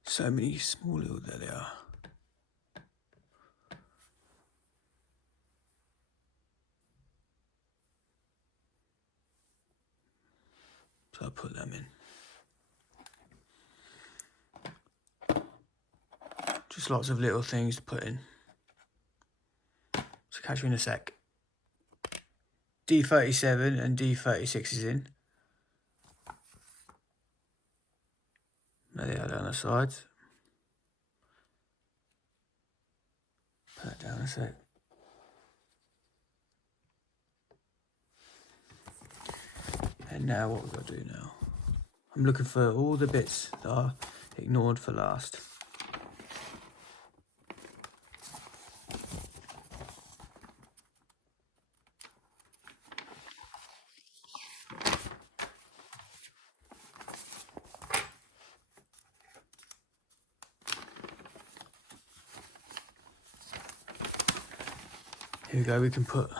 So many small little, there they are. So I'll put them in. Just lots of little things to put in. So catch you in a sec. D37 and D36 is in. There they are down the sides. Put that down a sec. And now what we've got to do now. I'm looking for all the bits that are ignored for last. Here we go, we can put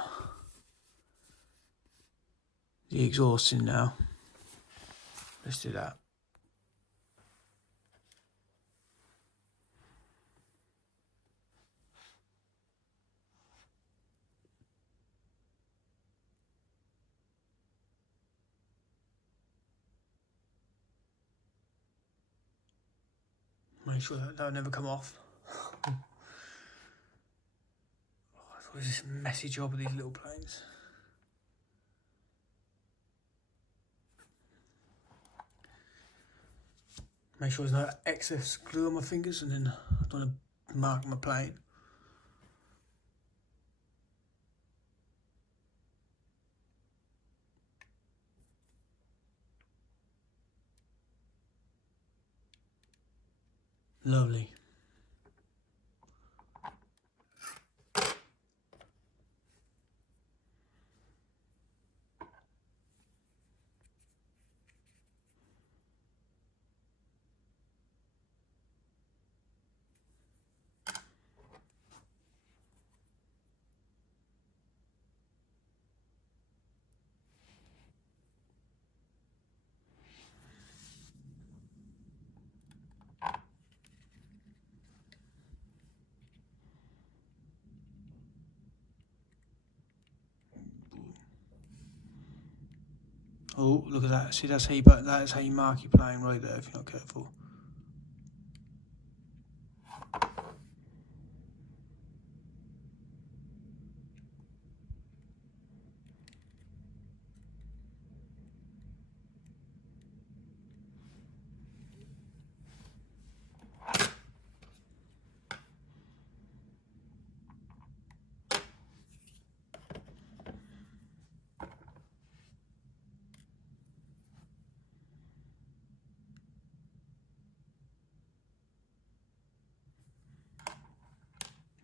the exhaust in now. Let's do that. Make sure that that'll never come off. It's always this messy job with these little planes. Make sure there's no excess glue on my fingers, and then I don't want to mark my plane. Lovely. Oh, look at that. See, that's how you mark your plane right there if you're not careful.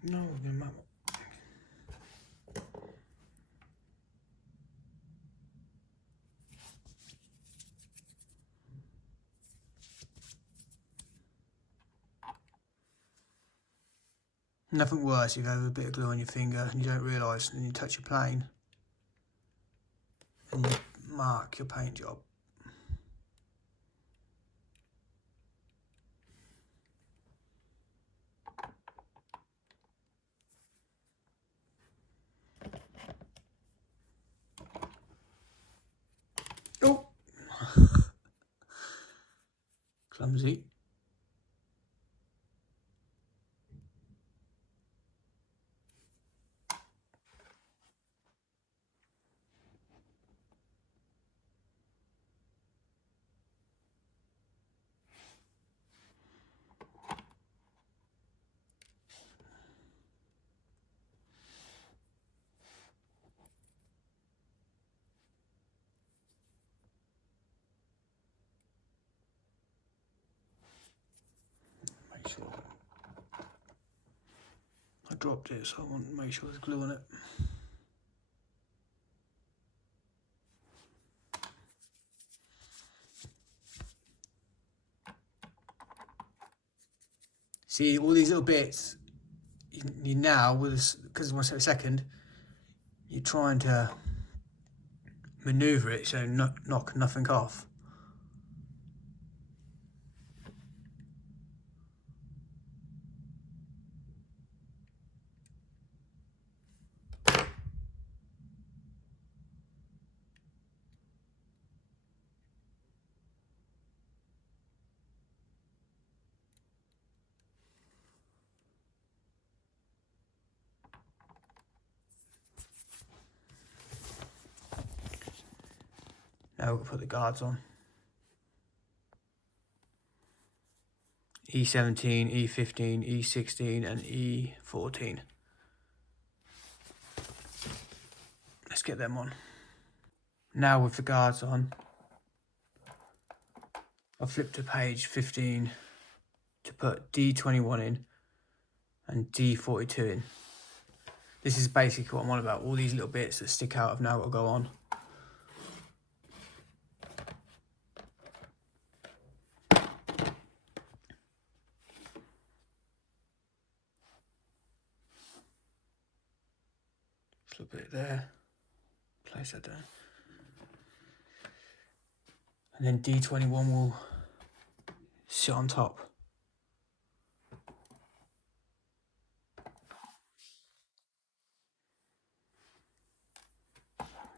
No, we're gonna Nothing worse if you have a bit of glue on your finger and you don't realise, and you touch your plane and you mark your paint job. Oh, clumsy. Make sure I dropped it, so I want to make sure there's glue on it. See, all these little bits, you now, with this, because it's a second, you're trying to manoeuvre it so knock nothing off. Now we'll put the guards on. E17, E15, E16 and E14. Let's get them on. Now with the guards on, I'll flip to page 15 to put D21 in and D42 in. This is basically what I'm on about. All these little bits that stick out have now got to go on. Slip it there, place that down. And then D21 will sit on top.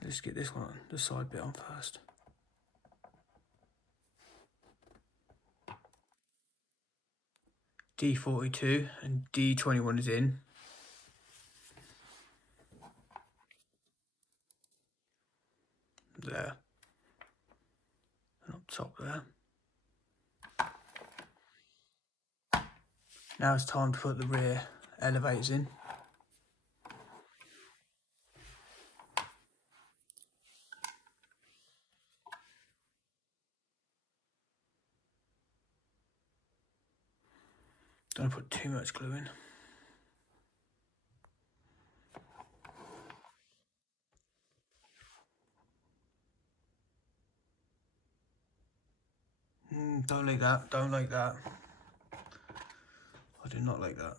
Let's get this one on, the side bit on first. D42 and D21 is in. There. And up top there. Now it's time to put the rear elevators in. Don't put too much glue in. Don't like that, don't like that. I do not like that.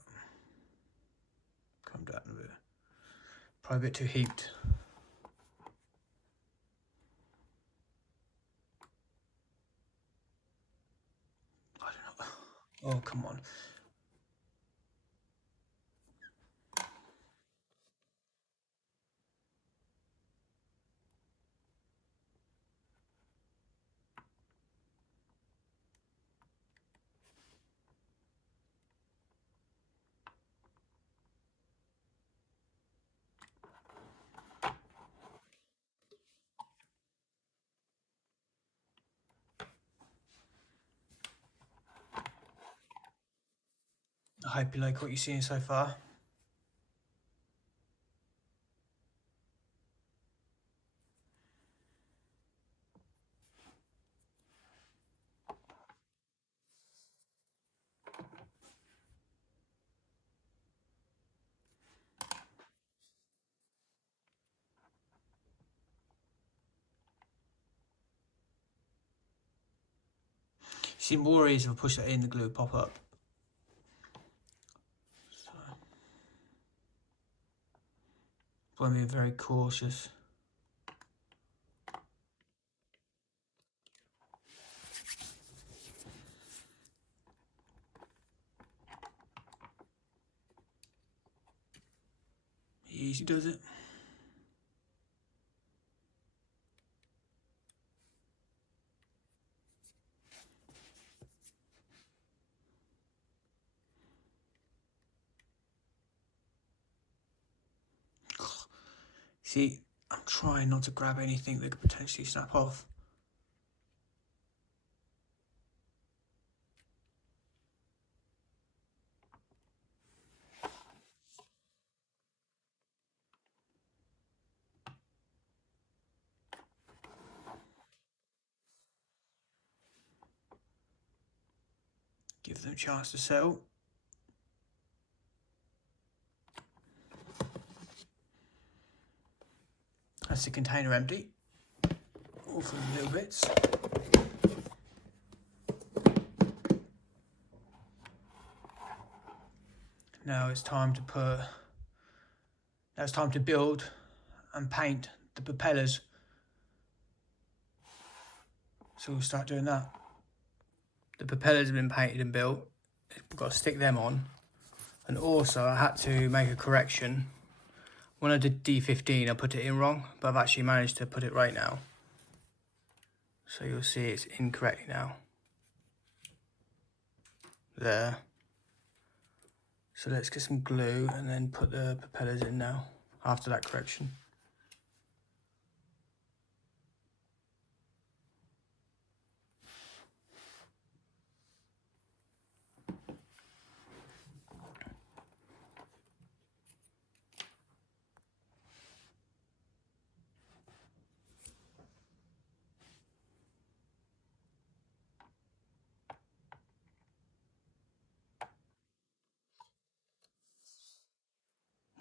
Come down a bit. Probably a bit too heaped. I don't know. Oh, come on. I hope you like what you're seeing so far. See, more easy if I push that in, the glue will pop up. So, I'm being very cautious. Easy does it. See, I'm trying not to grab anything that could potentially snap off. Give them a chance to settle. That's the container empty. All for the little bits. Now it's time to build and paint the propellers. So we'll start doing that. The propellers have been painted and built. We've got to stick them on. And also I had to make a correction. When I did D15, I put it in wrong, but I've actually managed to put it right now. So you'll see it's incorrectly now. There. So let's get some glue and then put the propellers in now, after that correction.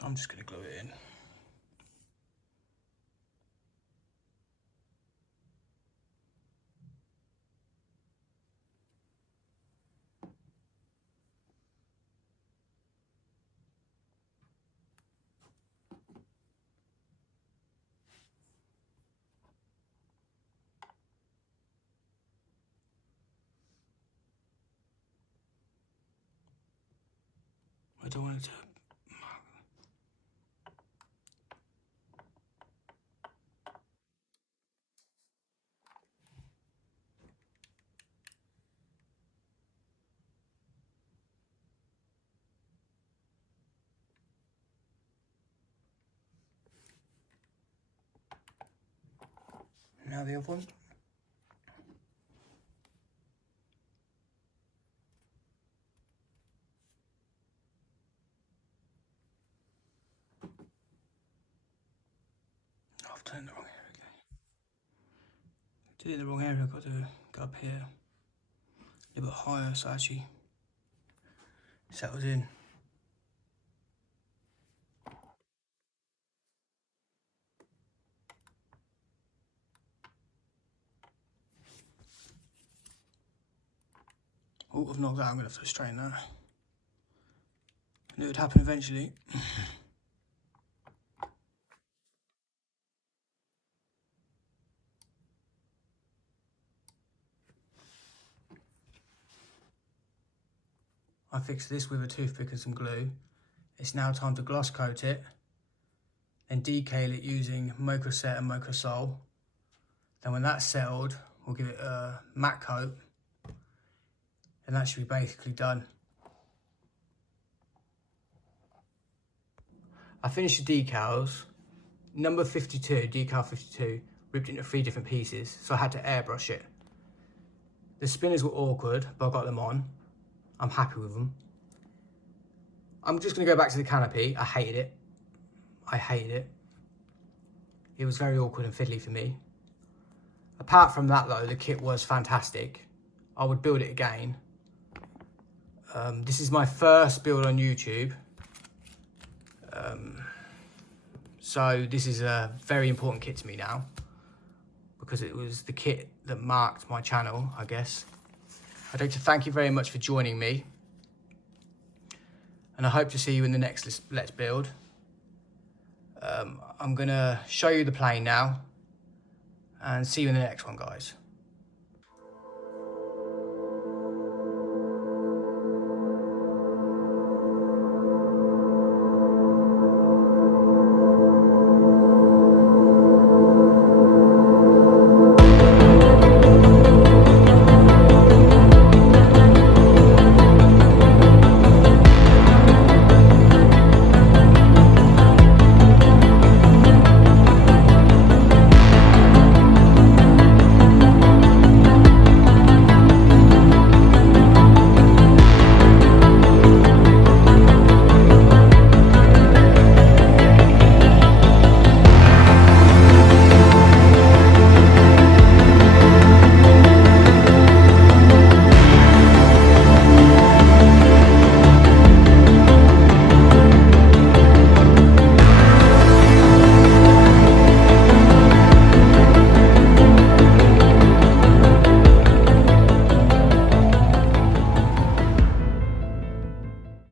I'm just going to glue it in. I don't want it to... Now the other one. I've turned the wrong area again. Did it in the wrong area, I've got to go up here. A little bit higher, so actually settles in. Oh, I've knocked that, I'm going to have to straighten that. I knew it would happen eventually. I fixed this with a toothpick and some glue. It's now time to gloss coat it and decal it using Microset and Microsol. Then when that's settled, we'll give it a matte coat and that should be basically done. I finished the decals. Number 52, decal 52, ripped into 3 different pieces, so I had to airbrush it. The spinners were awkward, but I got them on. I'm happy with them. I'm just going to go back to the canopy. I hated it. I hated it. It was very awkward and fiddly for me. Apart from that though, the kit was fantastic. I would build it again. This is my first build on YouTube. So this is a very important kit to me now, because it was the kit that marked my channel, I guess. I'd like to thank you very much for joining me. And I hope to see you in the next Let's Build. I'm gonna show you the plane now, and see you in the next one, guys.